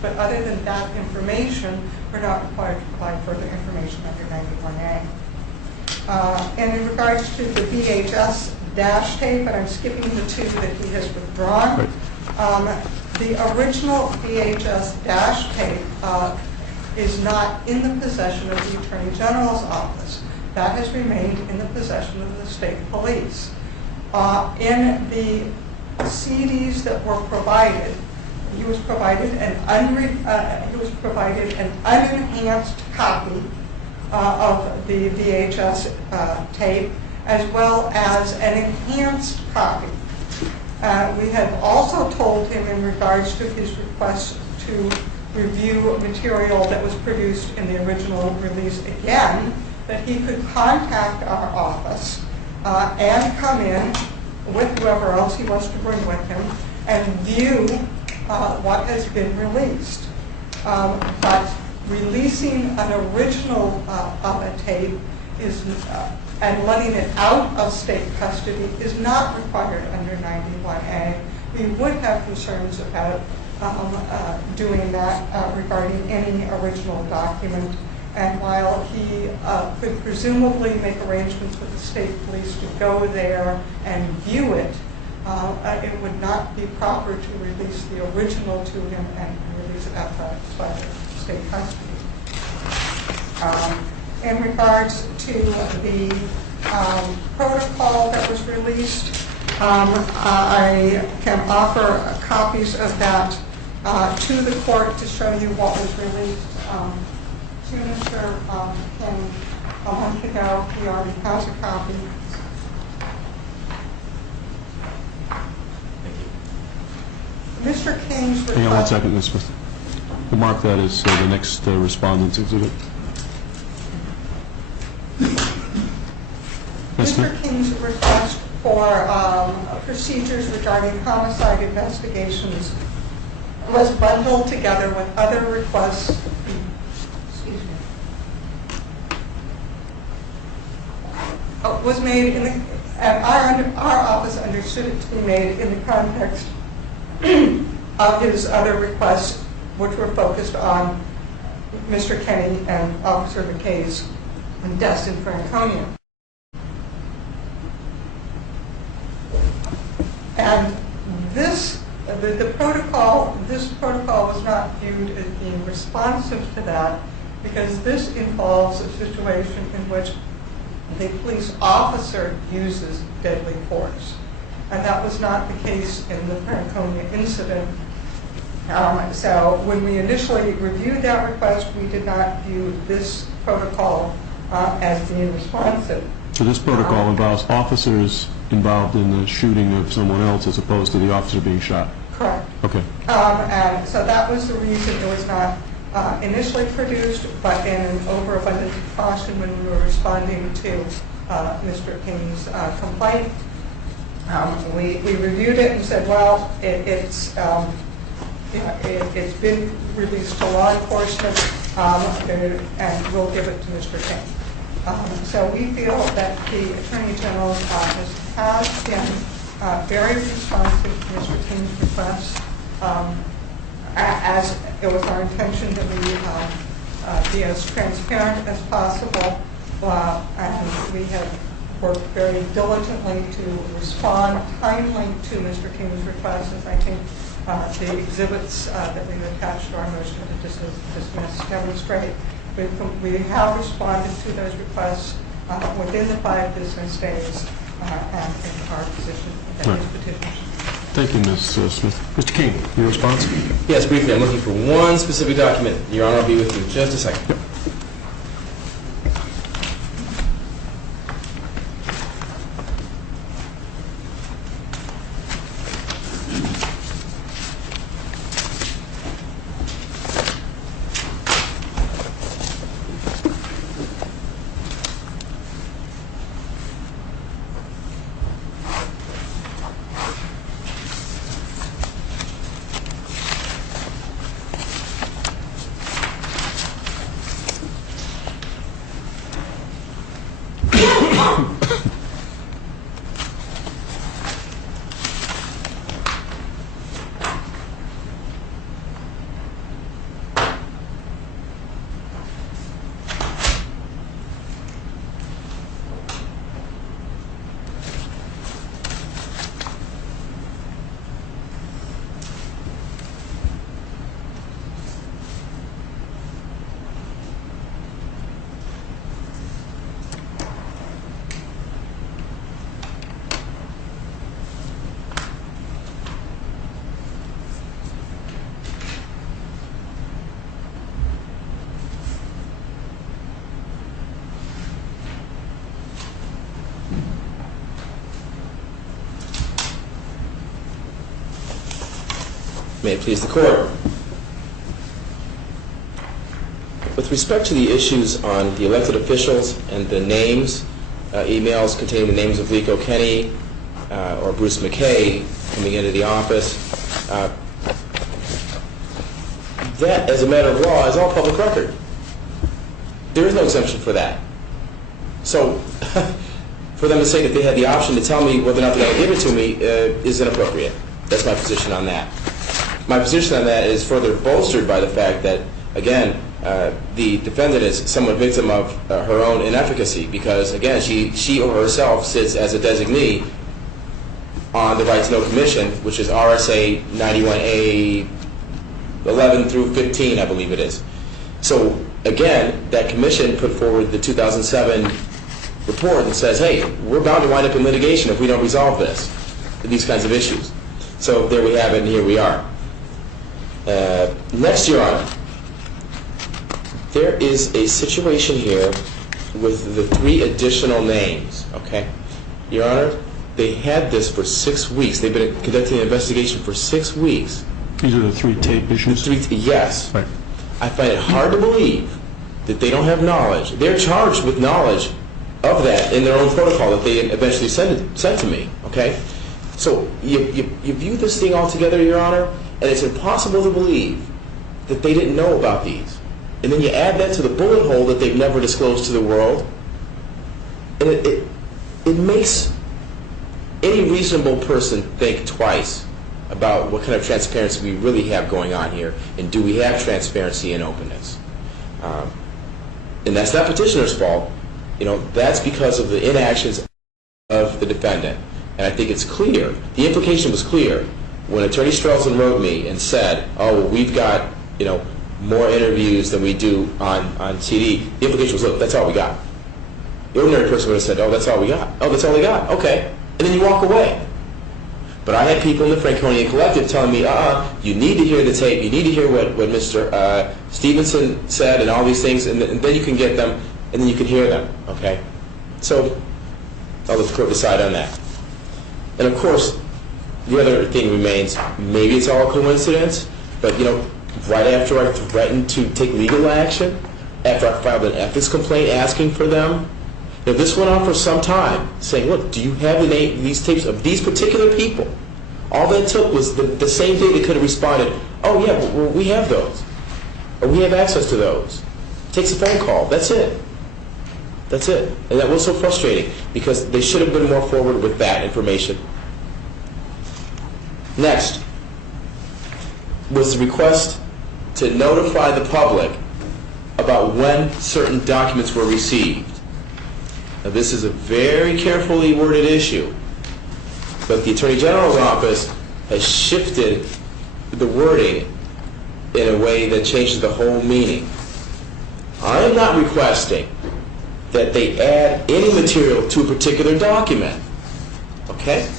but other than that information, we're not required to provide further information under 91A. And in regards to the VHS dash tape, and I'm skipping the two that he has withdrawn, the original VHS dash tape is not in the possession of the Attorney General's office. That has remained in the possession of the state police. In the CDs that were provided, he was provided an unenhanced copy of the VHS tape, as well as an enhanced copy. We have also told him in regards to his request to review material that was produced in the original release again, that he could contact our office and come in with whoever else he wants to bring with him and view what has been released. But releasing an original of a tape and letting it out of state custody is not required under 91A. We would have concerns about doing that regarding any original document. And while he could presumably make arrangements with the state police to go there and view it, it would not be proper to release the original to him and release it outside of state custody. In regards to the protocol that was released, I can offer copies of that to the court to show you what was released to Mr. King a month ago. He already has a copy. Mr. King's request... Hang on 1 second, Ms. Smith. We'll mark that as the next respondent's exhibit. Mr. King's request for procedures regarding homicide investigations was bundled together with other requests. Was made in the, and our office understood it to be made in the context of his other requests, which were focused on Mr. Kenny and Officer McKay's deaths in Franconia. And this protocol was not viewed as being responsive to that, because this involves a situation in which the police officer uses deadly force. And that was not the case in the Franconia incident. So when we initially reviewed that request, we did not view this protocol as being responsive. So this protocol involves officers involved in the shooting of someone else as opposed to the officer being shot? Correct. Okay. And so that was the reason it was not initially produced, but in an overabundance of caution when we were responding to Mr. King's complaint. We reviewed it and said, well, it's been released to law enforcement, and we'll give it to Mr. King. So we feel that the Attorney General's office has been very responsive to Mr. King's request, as it was our intention that we be as transparent as possible, and we have worked very diligently to respond timely to Mr. King's request, as I think the exhibits that we've attached to our motion to dismiss demonstrate. We have responded to those requests within the 5 business days and in our position that is petitioned. Thank you, Ms. Smith. Mr. King, your response? Yes, briefly. I'm looking for one specific document. Your Honor, I'll be with you in just a second. Yep. May it please the Court. With respect to the issues on the elected officials and the names, emails containing the names of Lico Kenny or Bruce McKay coming into the office, that, as a matter of law, is all public record. There is no exemption for that. So, for them to say that they had the option to tell me whether or not they're going to give it to me is inappropriate. That's my position on that. My position on that is further bolstered by the fact that, again, the defendant is somewhat victim of her own inefficacy because, again, she or herself sits as a designee on the Right to Know Commission, which is RSA 91A 11 through 15, I believe it is. So, again, that commission put forward the 2007 report that says, hey, we're bound to wind up in litigation if we don't resolve these kinds of issues. So there we have it, and here we are. Next, Your Honor, there is a situation here with the 3 additional names, okay? Your Honor, they had this for 6 weeks. They've been conducting an investigation for 6 weeks. These are the 3 tape issues? Yes. Right. I find it hard to believe that they don't have knowledge. They're charged with knowledge of that in their own protocol that they eventually sent to me, okay? So you view this thing all together, Your Honor, and it's impossible to believe that they didn't know about these. And then you add that to the bullet hole that they've never disclosed to the world, and it makes any reasonable person think twice about what kind of transparency we really have going on here, and do we have transparency and openness. And that's not petitioner's fault. You know, that's because of the inactions of the defendant. And I think it's clear, the implication was clear, when Attorney Strelson wrote me and said, oh, well, we've got, you know, more interviews than we do on CD, the implication was, look, that's all we got. The ordinary person would have said, oh, that's all we got. Oh, that's all they got. Okay. And then you walk away. But I had people in the Franconian Collective telling me, you need to hear the tape, you need to hear what Mr. Stevenson said and all these things, and then you can get them, and then you can hear them, okay? So I'll let the court decide on that. And of course, the other thing remains, maybe it's all a coincidence, but you know, right after I threatened to take legal action, after I filed an ethics complaint asking for them, now, this went on for some time, saying, look, do you have these tapes of these particular people? All that took was the same day they could have responded, oh, yeah, well, we have those. Or we have access to those. It takes a phone call. That's it. That's it. And that was so frustrating because they should have been more forward with that information. Next was the request to notify the public about when certain documents were received. Now, this is a very carefully worded issue, but the Attorney General's office has shifted the wording in a way that changes the whole meaning. I am not requesting that they add any material to a particular document, okay?